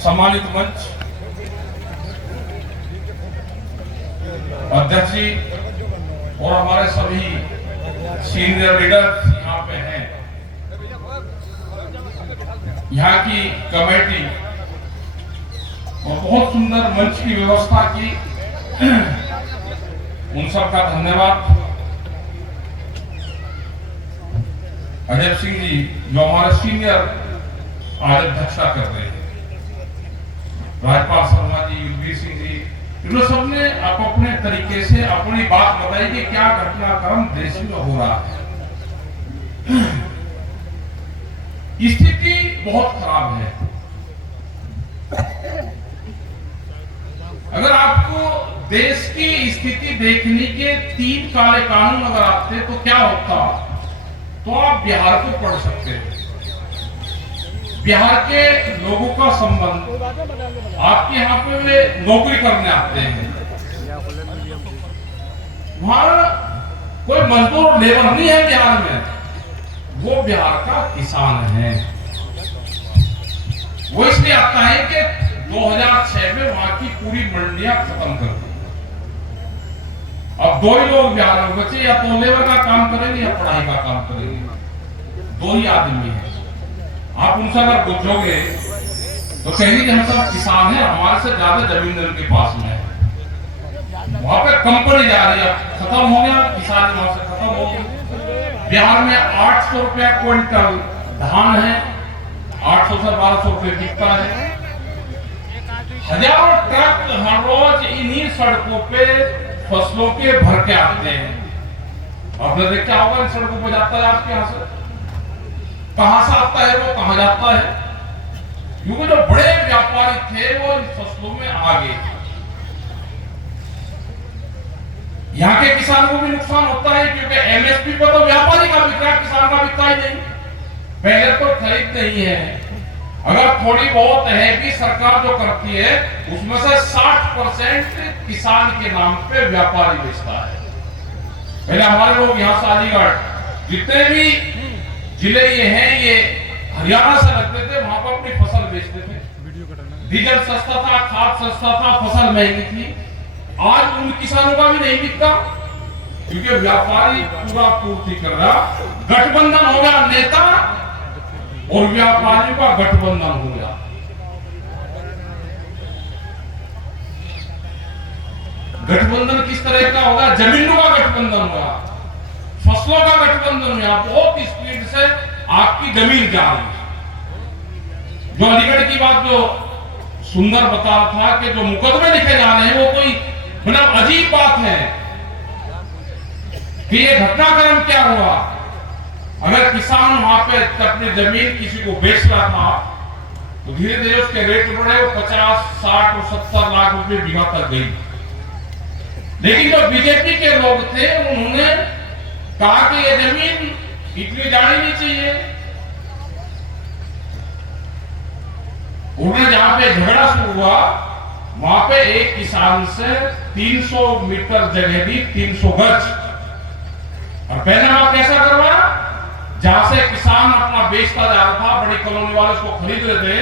सम्मानित मंच अध्यक्ष जी और हमारे सभी सीनियर लीडर्स यहाँ पे हैं, यहाँ की कमेटी और बहुत सुंदर मंच की व्यवस्था की, उन सबका धन्यवाद। अजय सिंह जी जो हमारे सीनियर आज अध्यक्षता कर रहे हैं, राजपाल शर्मा जी, युगवीर सिंह जी, इन सबने अपने तरीके से अपनी बात बताई कि क्या घटनाक्रम देश में हो रहा है। स्थिति बहुत खराब है। अगर आपको देश की स्थिति देखने के 3 काले कानून अगर आते तो क्या होता, तो आप बिहार को पढ़ सकते हैं। बिहार के लोगों का संबंध, आपके यहाँ पे वे नौकरी करने आते हैं, वहां कोई मजदूर लेबर नहीं है बिहार में, वो बिहार का किसान है। वो इसलिए आता है कि 2006 में वहां की पूरी मंडियां खत्म कर दी। अब 2 ही लोग बिहार में बचे, या तो लेबर का काम करेंगे या पढ़ाई का काम करेंगे, 2 ही आदमी है। आप उनसे अगर पूछोगे तो कहेंगे कि हम सब किसान हैं, हमारे से ज्यादा जमीन उनके पास में है। वहां पे कंपनी जा रही है, खत्म हो गया, किसान वहां से खत्म हो गया। बिहार में 800 रुपया क्विंटल धान है, 800 से 1200 रुपये बिकता है। हजारों ट्रक हर रोज इन्हीं सड़कों पे फसलों के भर के आते हैं। आपने देखा होगा इन सड़कों पर जाता है, आपके यहाँ से कहां से आता है, वो कहां जाता है, क्योंकि जो बड़े व्यापारी थे वो इन फसलों में आ गए। यहाँ के किसान को भी नुकसान होता है, क्योंकि एमएसपी पर तो व्यापारी का बिक रहा है, किसान का बिकता ही नहीं। पहले तो खरीद नहीं है, अगर थोड़ी बहुत है भी सरकार जो करती है, उसमें से 60% किसान के नाम पे व्यापारी बेचता है। पहले हमारे लोग यहाँ से अलीगढ़ जितने भी जिले ये हैं, ये हरियाणा से लगते थे, वहां पर अपनी फसल बेचते थे। डीजल सस्ता था, खाद सस्ता था, फसल महंगी थी। आज उन किसानों का भी नहीं बिकता, क्योंकि व्यापारी पूरा पूर्ति कर रहा। गठबंधन हो गया, नेता और व्यापारियों का गठबंधन हो गया। गठबंधन किस तरह का होगा? जमीनों का गठबंधन होगा, फसलों का गठबंधन हुआ। बहुत स्पीड से आपकी जमीन जा रही है। जो अलीगढ़ की बात जो सुंदर बता था कि जो मुकदमे लिखे जा रहे हैं, वो कोई मतलब अजीब बात है कि ये घटनाक्रम क्या हुआ। अगर किसान वहां पे अपनी जमीन किसी को बेच रहा था, तो धीरे धीरे उसके रेट बढ़े, वो 50, 60 और 70 लाख रुपए बीघा तक गई। लेकिन जो बीजेपी के लोग थे, उन्होंने कहा कि ये जमीन इतनी जानी नहीं चाहिए। उन्होंने जहां पे झगड़ा शुरू हुआ, वहां पे एक किसान से 300 मीटर जगह दी, 300 गज। और पहले आप कैसा करवाया, जहां से किसान अपना बेचता जा रहा था, बड़ी कॉलोनी वाले उसको खरीद रहे थे,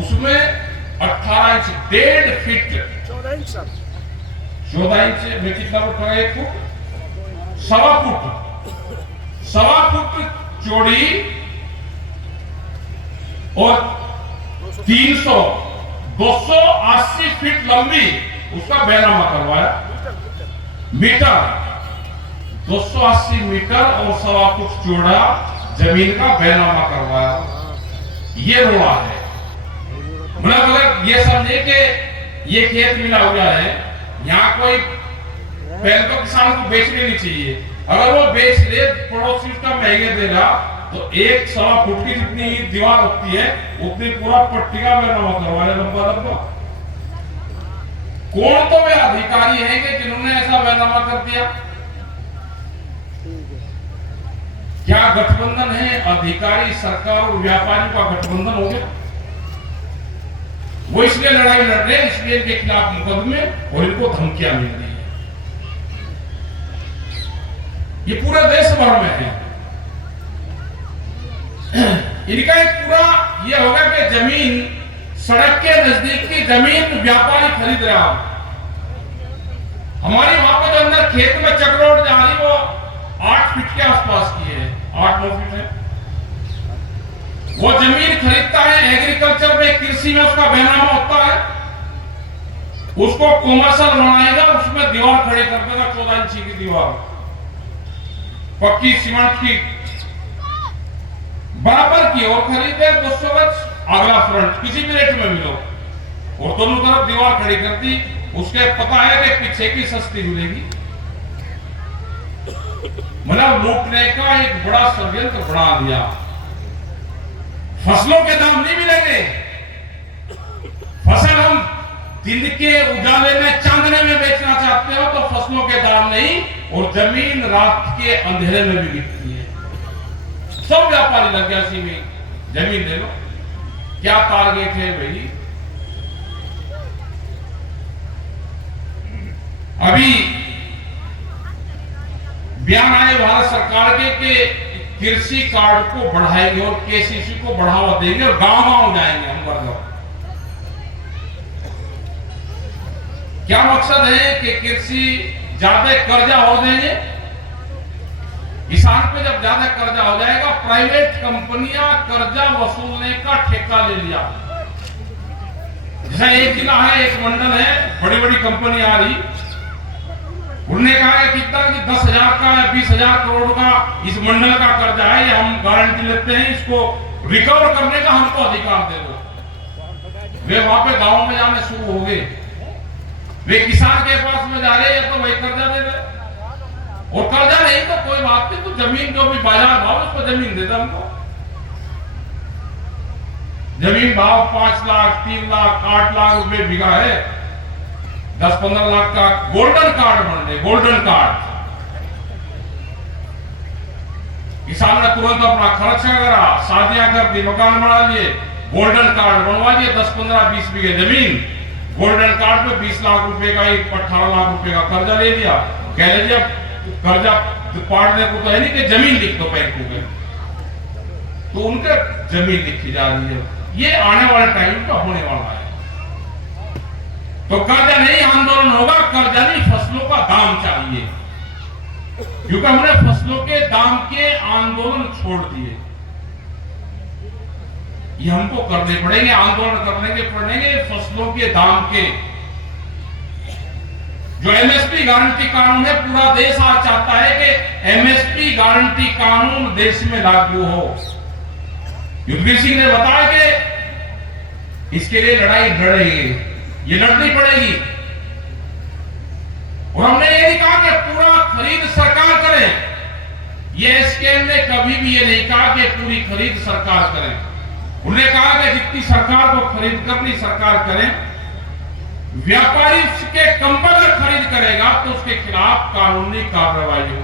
उसमें 18 इंच 1.5 फीट 14 इंच में कितना फुट, 1 फुट 1.25 फुट चौड़ी और 280 फीट लंबी उसका बैनामा करवाया। मीटर 280 मीटर और 1.25 फुट चौड़ा जमीन का बैनामा करवाया। ये रोड़ा है। मतलब अगर ये समझे कि ये खेत मिला हुआ है, यहाँ कोई पहले तो किसान को बेचनी नहीं चाहिए। अगर वो बेच ले, पड़ोसी उसका महंगे देगा, तो 1.25 फुट की जितनी दीवार होती है, उतनी पूरा पट्टी का बैनामा करवाया, लंबा लंबा। कौन तो वे अधिकारी हैं कि जिन्होंने ऐसा बैनामा कर दिया? क्या गठबंधन है? अधिकारी, सरकार और व्यापारियों का गठबंधन हो गया। वो इसलिए लड़ाई लड़ रहे हैं, इसलिए इनके खिलाफ मुकदमे और इनको धमकियां मिल रही है। ये पूरे देश भर में है। इनका एक पूरा ये होगा कि जमीन सड़क के नजदीक की जमीन व्यापारी खरीद रहा। हमारी वहां पे जो अंदर खेत में चक्रोड जा रही वो 8 फीट के आसपास की है, 8-9 फीट है। वो जमीन खरीदता है, एग्रीकल्चर में कृषि में उसका बहनामा होता है, उसको कॉमर्शियल बनाएगा, उसमें दीवार खड़ी कर देगा, 14 इंची की दीवार पक्की सीमेंट की बराबर की, और खरीदे 200 गज अगला फ्रंट किसी भी रेट में मिलो, और दोनों तरफ दीवार खड़ी करती, उसके पता है कि पीछे की सस्ती मिलेगी। मतलब लूटने का एक बड़ा षड्यंत्र बना दिया। फसलों के दाम नहीं मिलेंगे, फसल हम दिन के उजाले में चांदने में बेचना चाहते हो तो फसलों के दाम नहीं, और जमीन रात के अंधेरे में भी बिकती है। सब व्यापारी लग गया सी में, जमीन ले लो। क्या टारगेट है भाई? अभी बयान आए भारत सरकार के कि कृषि कार्ड को बढ़ाएंगे और केसीसी को बढ़ावा देंगे और गांव गांव जाएंगे हम वर्ग। क्या मकसद है कि कृषि ज्यादा कर्जा हो देंगे, किसान पे जब ज्यादा कर्जा हो जाएगा प्राइवेट कंपनियां कर्जा वसूलने का ठेका ले लिया। जैसे एक जिला है, एक मंडल है, बड़ी बड़ी कंपनी आ रही, उन्होंने कहा है कितना कि 10,000 का या 20,000 करोड़ का इस मंडल का कर्जा है, ये हम गारंटी लेते हैं, इसको रिकवर करने का हमको अधिकार दे दो। वे वहां पे गांव में जाने शुरू हो गए, वे किसान के पास में जा रहे हैं तो वही कर्जा दे रहे, और कर्जा नहीं तो कोई बात नहीं, तो जमीन जो भी बाजार भाव उसको जमीन देता हमको। जमीन भाव 5 लाख 3 लाख 8 लाख रुपए बिका है, 10-15 लाख का गोल्डन कार्ड बन गए, गोल्डन कार्ड। किसान ने तुरंत अपना खर्चा करा, शादियां कर दी, मकान बना लिए, गोल्डन कार्ड बनवा दिए, 10-15-20 बीघे जमीन, गोल्डन कार्ड पे 20 लाख रुपए का 18 लाख रुपए का कर्जा ले लिया। कह लीजिए कर्जा पाड़ने को तो है नहीं कि जमीन लिख दो बैंकों में, तो उनके जमीन लिखी जा रही है। ये आने वाले टाइम पे होने वाला है। तो कर्जा नहीं आंदोलन होगा, कर्जा नहीं फसलों का दाम चाहिए, क्योंकि हमने फसलों के दाम के आंदोलन छोड़ दिए। ये हमको करने पड़ेंगे, आंदोलन करने के पड़ेंगे फसलों के दाम के। जो एमएसपी गारंटी कानून है, पूरा देश आज चाहता है कि एमएसपी गारंटी कानून देश में लागू हो। युद्धवीर सिंह ने बताया कि इसके लिए लड़ाई लड़ेंगे, ये लड़नी पड़ेगी, और हमने ये नहीं कहा कि पूरा खरीद सरकार करे। ये एसकेएम ने कभी भी ये नहीं कहा कि पूरी खरीद सरकार करे। उन्होंने कहा कि जितनी सरकार को खरीद करनी सरकार करे, व्यापारी उसके कम पर अगर खरीद करेगा तो उसके खिलाफ कानूनी कार्रवाई हो।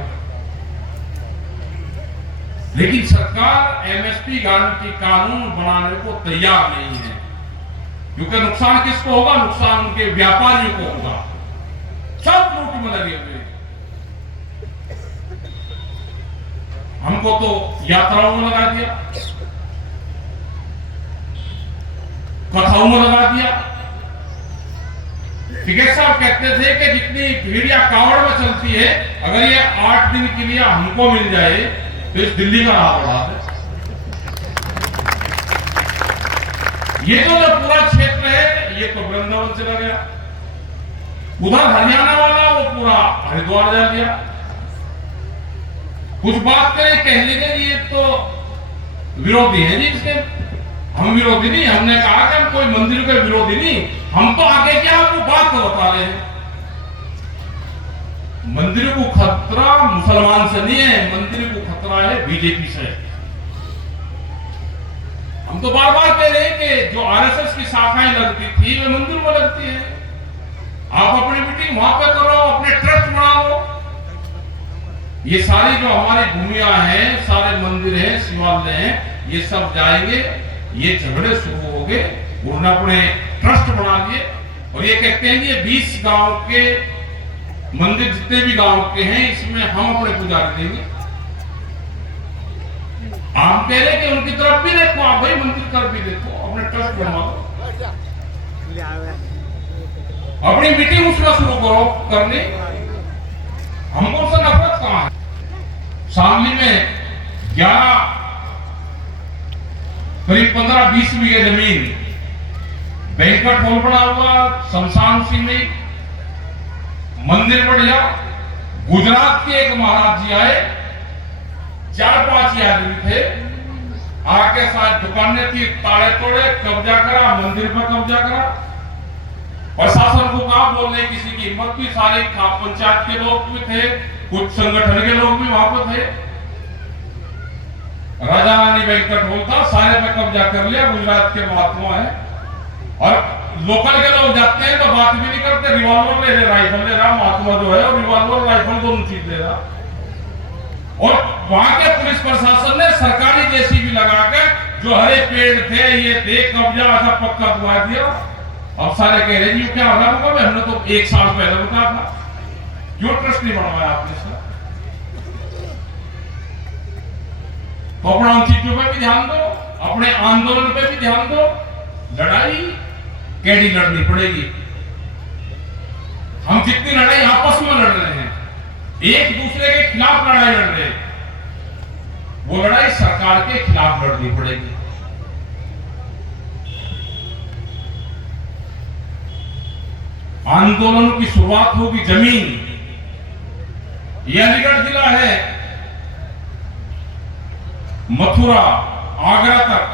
लेकिन सरकार एमएसपी गारंटी कानून बनाने को तैयार नहीं है, क्योंकि नुकसान किसको होगा? नुकसान उनके व्यापारियों को होगा। सब लूट में लगे हुए। हमको तो यात्राओं में लगा दिया, कथाओं में लगा दिया। टिकैत साहब कहते थे कि जितनी भीड़ या कावड़ में चलती है, अगर ये 8 दिन के लिए हमको मिल जाए तो इस दिल्ली का राह बढ़ा दे। ये जो पूरा क्षेत्र है ये तो वृंदावन चला गया, उधर हरियाणा वाला वो पूरा हरिद्वार जा लिया। कुछ बात करें कह लेंगे ये तो विरोधी है जी, इसके हम विरोधी नहीं। हमने कहा कि हम कोई मंदिर के विरोधी नहीं, हम तो आगे क्या आपको बात तो बता रहे हैं। मंदिर को खतरा मुसलमान से नहीं है, मंदिर को खतरा है बीजेपी से। हम तो बार बार कह रहे हैं कि जो आरएसएस की शाखाएं लगती थी वे मंदिर में लगती है। आप अपनी मीटिंग वहां पे करो, अपने ट्रस्ट बना लो। ये सारी जो हमारी भूमियां हैं, सारे मंदिर हैं, शिवालय हैं, ये सब जाएंगे। ये झगड़े शुरू हो गए, उन्होंने अपने ट्रस्ट बना लिए और ये कहते हैं कि 20 गांव के मंदिर जितने भी गांव के हैं इसमें हम अपने पुजारी देंगे। आप कह रहे कि उनकी तरफ भी देखो, आप भाई मंदिर तरफ भी देखो, अपने ट्रस्ट बनवा दो। अपनी मीटिंग उसमें शुरू करो करनी। हमको उससे नफरत कहां है? शामली में 11 करीब 15-20 बीघे जमीन बैंक्वेट हॉल बना हुआ, शमशान उसी में, मंदिर बढ़िया। गुजरात के एक महाराज जी आए, 4-5 ही आदमी थे, आके साथ दुकानें थी, ताले तोड़े, कब्जा करा, मंदिर पर कब्जा करा। प्रशासन को कहा, बोलने किसी की हिम्मत भी, सारे खाप पंचायत के लोग भी थे, कुछ संगठन के लोग भी वहां पर थे। राजा रानी बैंक्वेट हॉल था, सारे पे कब्जा कर लिया। गुजरात के महात्मा है और लोकल के लोग जाते हैं तो बात भी नहीं करते, रिवॉल्वर ले रहे, राइफल ले रहा, महात्मा जो है, और रिवॉल्वर राइफल दोनों चीज ले रहा। और वहां के पुलिस प्रशासन ने सरकारी जेसीबी लगा के जो हरे पेड़ थे, ये थे, कब्जा ऐसा पक्का दुआ दिया। अब सारे कह रहे जी क्या हो रहा है? हमने तो 1 साल पहले बताया था, क्यों ट्रस्ट नहीं बनवाया आपने सर? तो अपना उन चीजों पे भी ध्यान दो, अपने आंदोलन पे भी ध्यान दो। लड़ाई कैडी लड़नी पड़ेगी। हम जितनी लड़ाई आपस में लड़ रहे हैं, एक दूसरे के खिलाफ लड़ाई लड़ रहे हैं, वो लड़ाई सरकार के खिलाफ लड़नी पड़ेगी। आंदोलन की शुरुआत होगी जमीन। यह अलीगढ़ जिला है, मथुरा, आगरा तक,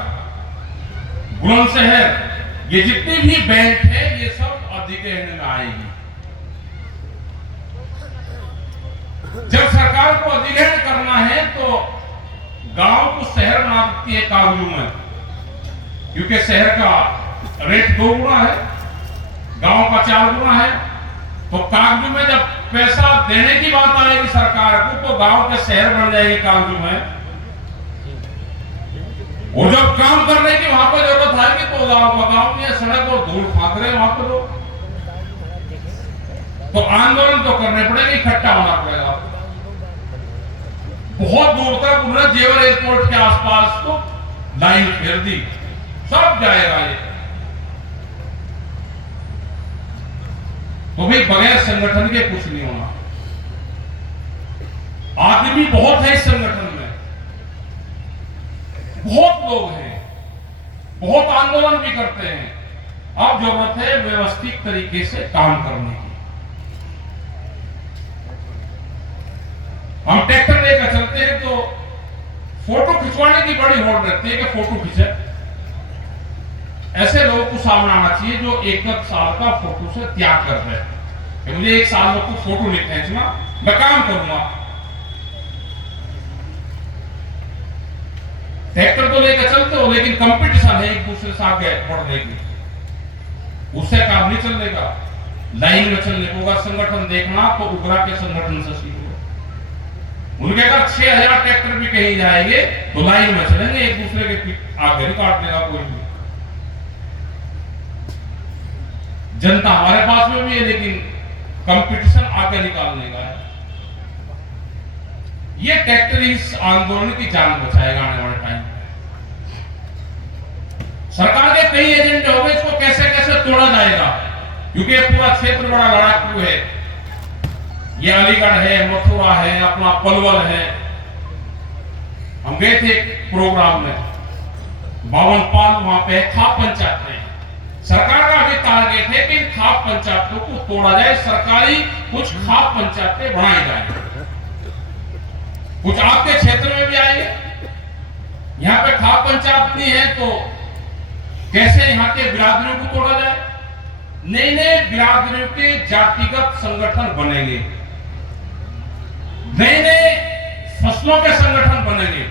बुलंदशहर, ये जितनी भी बैंक है ये सब अधिग्रहण में आएगी। जब सरकार को अधिग्रहण करना है तो गांव को शहर बना देती है कागजों में, क्योंकि शहर का रेट 2 गुना है, गांव का 4 गुना है। तो कागजों में जब पैसा देने की बात आएगी सरकार को, तो गांव के शहर बन जाएंगे कागजों में। और जब काम करने की वहां पर जरूरत आएगी तो गांव में सड़क और धूल फाक रहे वहां पर लोग, तो आंदोलन तो करने पड़ेगा, इकट्ठा होना पड़ेगा। बहुत दूर तक उन्होंने जेवर एयरपोर्ट के आसपास तो लाइन फेर दी, सब जाएगा ये। तो भाई बगैर संगठन के कुछ नहीं होना। आदमी बहुत है इस संगठन में, बहुत लोग हैं, बहुत आंदोलन भी करते हैं। अब जरूरत है व्यवस्थित तरीके से काम करने की। हम ट्रैक्टर लेकर चलते हैं तो फोटो खिंचवाने की बड़ी होड़ रहती है कि फोटो खींचे। ऐसे लोगों को सामने आना चाहिए जो 1 साल का फोटो से त्याग कर रहे हैं। मुझे 1 साल को फोटो नहीं खींचना, मैं काम करूंगा। ट्रैक्टर तो लेकर चलते हो, लेकिन कंपटीशन है एक दूसरे से आगे बढ़ने की, उससे काम नहीं चलने का। लाइन में चलने को होगा। संगठन देखना तो उगरा के संगठन से सीखो। उनके अगर 6000 ट्रैक्टर भी कहीं जाएंगे तो लाइन में चलेंगे, एक दूसरे के आगे नहीं काट देगा कोई भी। जनता हमारे पास में भी है, लेकिन कंपटीशन आगे निकालने का है। ये ट्रैक्टर इस आंदोलन की जान बचाएगा आने वाले टाइम में। सरकार के कई एजेंडे हो गए, इसको कैसे कैसे तोड़ा जाएगा, क्योंकि ये पूरा क्षेत्र बड़ा लड़ाकू है। ये अलीगढ़ है, मथुरा है, अपना पलवल है। हम गए थे एक प्रोग्राम में, 52 पाल वहां पे खाप पंचायत में। सरकार का भी टारगेट है कि खाप पंचायतों को तोड़ा जाए, सरकारी कुछ खाप पंचायतें बनाई जाए। कुछ आपके क्षेत्र में भी आएंगे। यहाँ पे खाप पंचायत नहीं है तो कैसे यहाँ के बिरादरियों को तोड़ा जाए? नए नए बिरादरियों के जातिगत संगठन बनेंगे, नए नए फसलों के संगठन बनेंगे।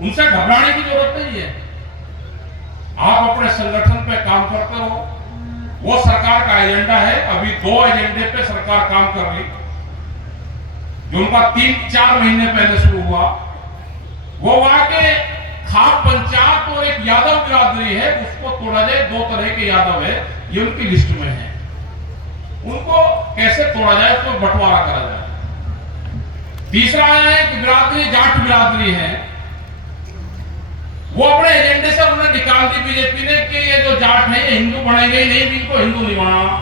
उनसे घबराने की जरूरत नहीं है। आप अपने संगठन पे काम करते रहो, वो सरकार का एजेंडा है। अभी 2 एजेंडे पे सरकार काम कर रही, जो उनका 3-4 महीने पहले शुरू हुआ। वो वहां के खाप पंचायत और एक यादव बिरादरी है, उसको तोड़ा जाए। 2 तरह के यादव है, ये उनकी लिस्ट में है। उनको कैसे तोड़ा जाए, उसको बंटवारा करा जाए। तीसरा आया है कि बिरादरी जाट बिरादरी है, वो अपने एजेंडे से उन्होंने निकाल दी बीजेपी ने कि ये जो जाट है ये हिंदू बनेंगे ही नहीं, इनको हिंदू नहीं बनाना।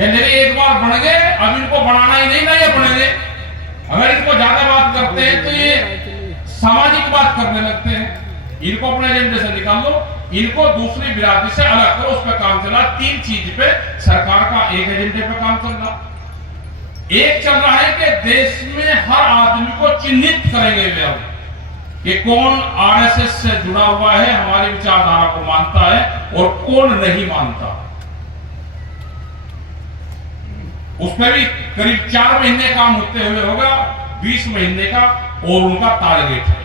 मेरे एक बार बन गए, अब इनको बढ़ाना ही नहीं ना, ये बढ़ेंगे। अगर इनको ज्यादा बात करते हैं तो ये सामाजिक बात करने लगते हैं। इनको अपने एजेंडे से निकाल लो, इनको दूसरी बिरादरी से अलग करो, उस पर काम चला। 3 चीज पे सरकार का एक एजेंडे पे काम चल रहा। एक चल रहा है कि देश में हर आदमी को चिन्हित करेंगे वे अब कि कौन आरएसएस से जुड़ा हुआ है, हमारी विचारधारा को मानता है और कौन नहीं मानता। उसमें भी करीब 4 महीने काम होते हुए होगा, 20 महीने का और उनका टारगेट है।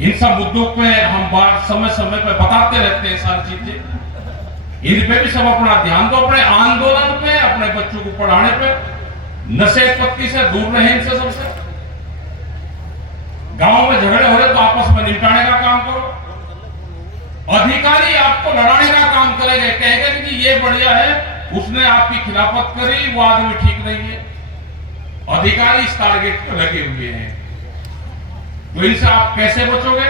इन सब मुद्दों पे हम बात समय समय पे बताते रहते हैं सारी चीजें। इन पे भी सब अपना ध्यान दो, अपने आंदोलन पे, अपने बच्चों को पढ़ाने पे, नशे पत्ती से दूर रहे इनसे सबसे। गांव में झगड़े हो रहे तो आपस में निपटाने का काम करो। अधिकारी आपको लड़ाने का काम करेंगे, कहेंगे कि ये बढ़िया है, उसने आपकी खिलाफत करी, वो आदमी ठीक नहीं है। अधिकारी इस टारगेट पर लगे हुए हैं, तो इनसे आप कैसे बचोगे?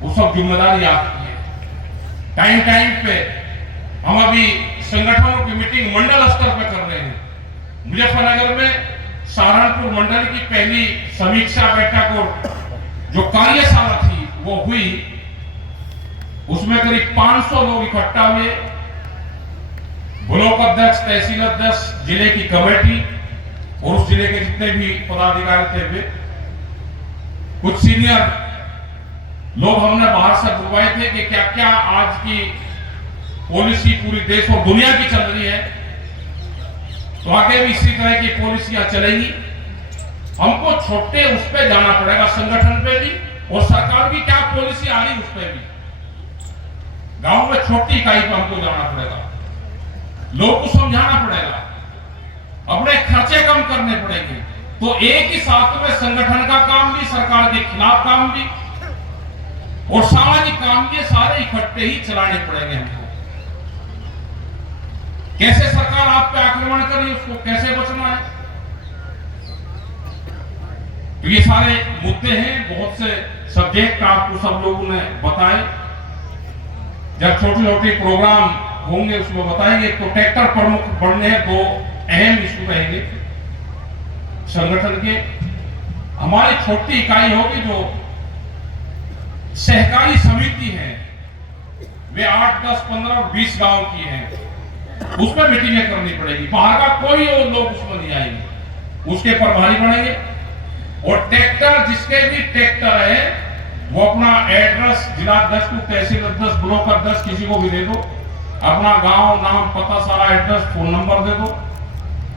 वो सब जिम्मेदारी आपकी है। टाइम टाइम पे हम अभी संगठनों की मीटिंग मंडल स्तर पर कर रहे हैं। मुजफ्फरनगर में सहारनपुर मंडल की पहली समीक्षा बैठक और जो कार्यशाला थी वो हुई, उसमें करीब 500 लोग इकट्ठा हुए। ब्लॉक अध्यक्ष, तहसील अध्यक्ष, जिले की कमेटी और उस जिले के जितने भी पदाधिकारी थे वे, कुछ सीनियर लोग हमने बाहर से बुलवाए थे कि क्या क्या आज की पॉलिसी पूरी देश और दुनिया की चल रही है, तो आगे भी इसी तरह की पॉलिसियां चलेंगी। हमको छोटे उस पे जाना पड़ेगा, संगठन पे भी, और सरकार की क्या पॉलिसी आ रही उस पे भी। गांव में छोटी इकाई पे हमको जाना पड़ेगा, लोगों को समझाना पड़ेगा, अपने खर्चे कम करने पड़ेंगे। तो एक ही साथ में संगठन का काम भी, सरकार के खिलाफ काम भी और सामाजिक काम भी, सारे इकट्ठे ही चलाने पड़ेंगे हमको। कैसे सरकार आप पे आक्रमण करी, उसको कैसे बचना है, तो ये सारे मुद्दे हैं। बहुत से सब्जेक्ट आपको सब लोगों ने बताए। जब छोटे छोटे प्रोग्राम होंगे उसमें बताएंगे। तो ट्रैक्टर प्रमुख बनने हैं, 2 अहम इशू रहेंगे संगठन के। हमारी छोटी इकाई होगी जो सहकारी समिति है, वे 8, 10, 15 और 20 गांव की हैं, उसमें मीटिंगें करनी पड़ेगी। बाहर का कोई और लोग उसमें नहीं आएंगे, उसके प्रभारी बनेंगे। और ट्रैक्टर, जिसके भी ट्रैक्टर है, वो अपना एड्रेस जिला अध्यक्ष को, तहसील अध्यक्ष, ब्लॉक अध्यक्ष, किसी को भी दे दो, अपना गांव, नाम, पता, सारा एड्रेस, फोन नंबर दे दो।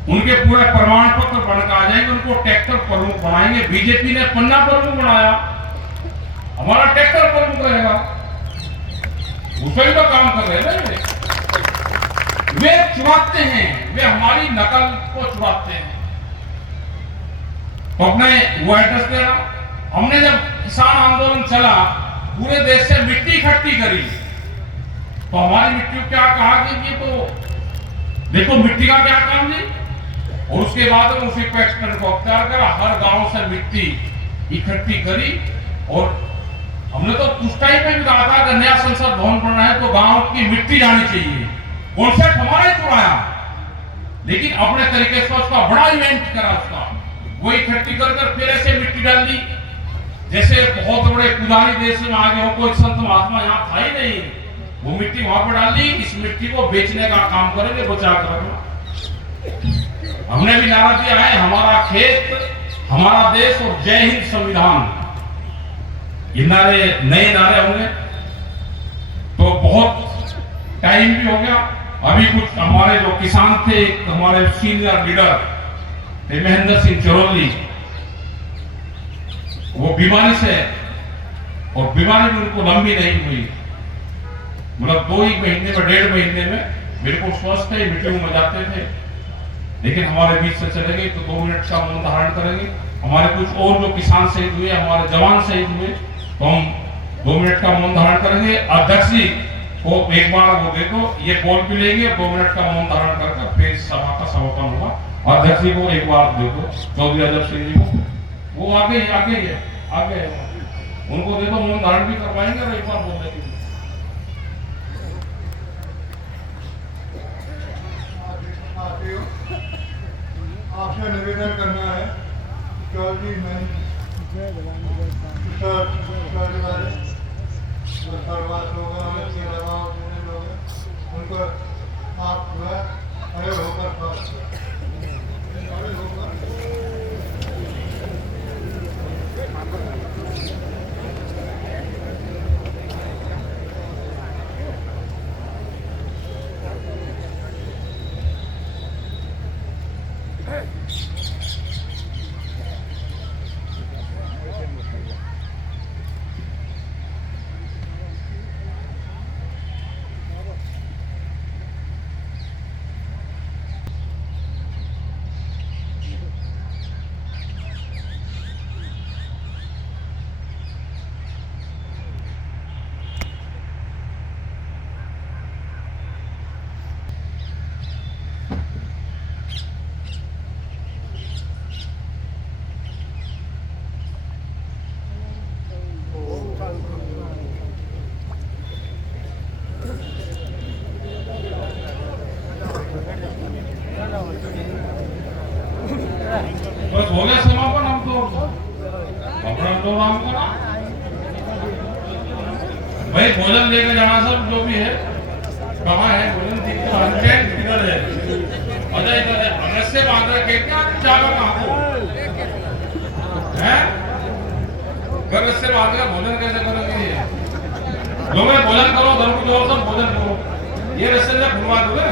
उनके पूरे प्रमाण पत्र बनकर आ जाएंगे, उनको ट्रैक्टर प्रमुख बनाएंगे। बीजेपी ने पन्ना प्रमुख बनाया, हमारा ट्रैक्टर प्रमुख रहेगा, उसमें भी तो काम कर रहे हैं। वे चुराते हैं, वे हमारी नकल को चुराते हैं। तो अपने वो एड्रेस देना। हमने जब किसान आंदोलन चला, पूरे देश से मिट्टी इकट्ठी करी, तो हमारी मिट्टी को क्या कहा कि ये तो देखो मिट्टी का क्या काम नहीं। और उसके बाद में उसी को एक्सपेंड को अख्तियार करा, हर गांव से मिट्टी इकट्ठी करी। और हमने तो उस टाइम पे भी कहा था कि नया संसद भवन बनना है तो गांव की मिट्टी जानी चाहिए। कॉन्सेप्ट हमारा ही चुराया, लेकिन अपने तरीके से उसका बड़ा इवेंट करा, उसका वो इकट्ठी कर फिर ऐसे मिट्टी डाल दी जैसे बहुत बड़े पुजारी देश में आगे हो, कोई संत महात्मा यहाँ था ही नहीं। वो मिट्टी वहां पर डाल दी, इस मिट्टी को बेचने का काम करेंगे, बचा कर। हमने भी नारा दिया है, हमारा खेत, हमारा देश और जय हिंद संविधान। ये नारे नए नारे होंगे। तो बहुत टाइम भी हो गया। अभी कुछ हमारे जो किसान थे, हमारे सीनियर लीडर महेंद्र सिंह चरौली, वो बीमारी से, और बीमारी भी उनको लंबी नहीं हुई, मतलब 2 ही महीने में, 1.5 महीने में बिल्कुल स्वस्थ है। मीटिंग में जाते थे, लेकिन हमारे बीच से चले गए। तो 2 मिनट का मौन धारण करेंगे। हमारे कुछ और जो किसान शहीद हुए, हमारे जवान शहीद हुए, तो हम 2 मिनट का मौन धारण करेंगे। अध्यक्ष जी को एक बार वो दे दो, ये बॉल भी लेंगे, 2 मिनट का मौन धारण करके फिर सभा का समापन होगा। अध्यक्ष जी को एक बार दे दो, चौधरी अजब सिंह जी को, वो आगे है, उनको दे दो, मौन धारण भी करवाएंगे और एक बार बोल देंगे। आपसे निवेदन करना है चौधरी सर्वास लोग के दबाव देने लोग उनको आप जो है खड़े होकर बस हो गया समापन। हम तो अपना प्रोग्राम करा भाई, भोजन लेकर जाना सब जो भी है। कहाँ है भोजन? किधर है? अजय इधर है। अगस्त से बांध रखे क्या जागा कहाँ को है? अगस्त से बांध कर भोजन कैसे करोगे? जो मैं भोजन करो धर्म जो सब भोजन करो, ये रस्ते से खुलवा दूंगा।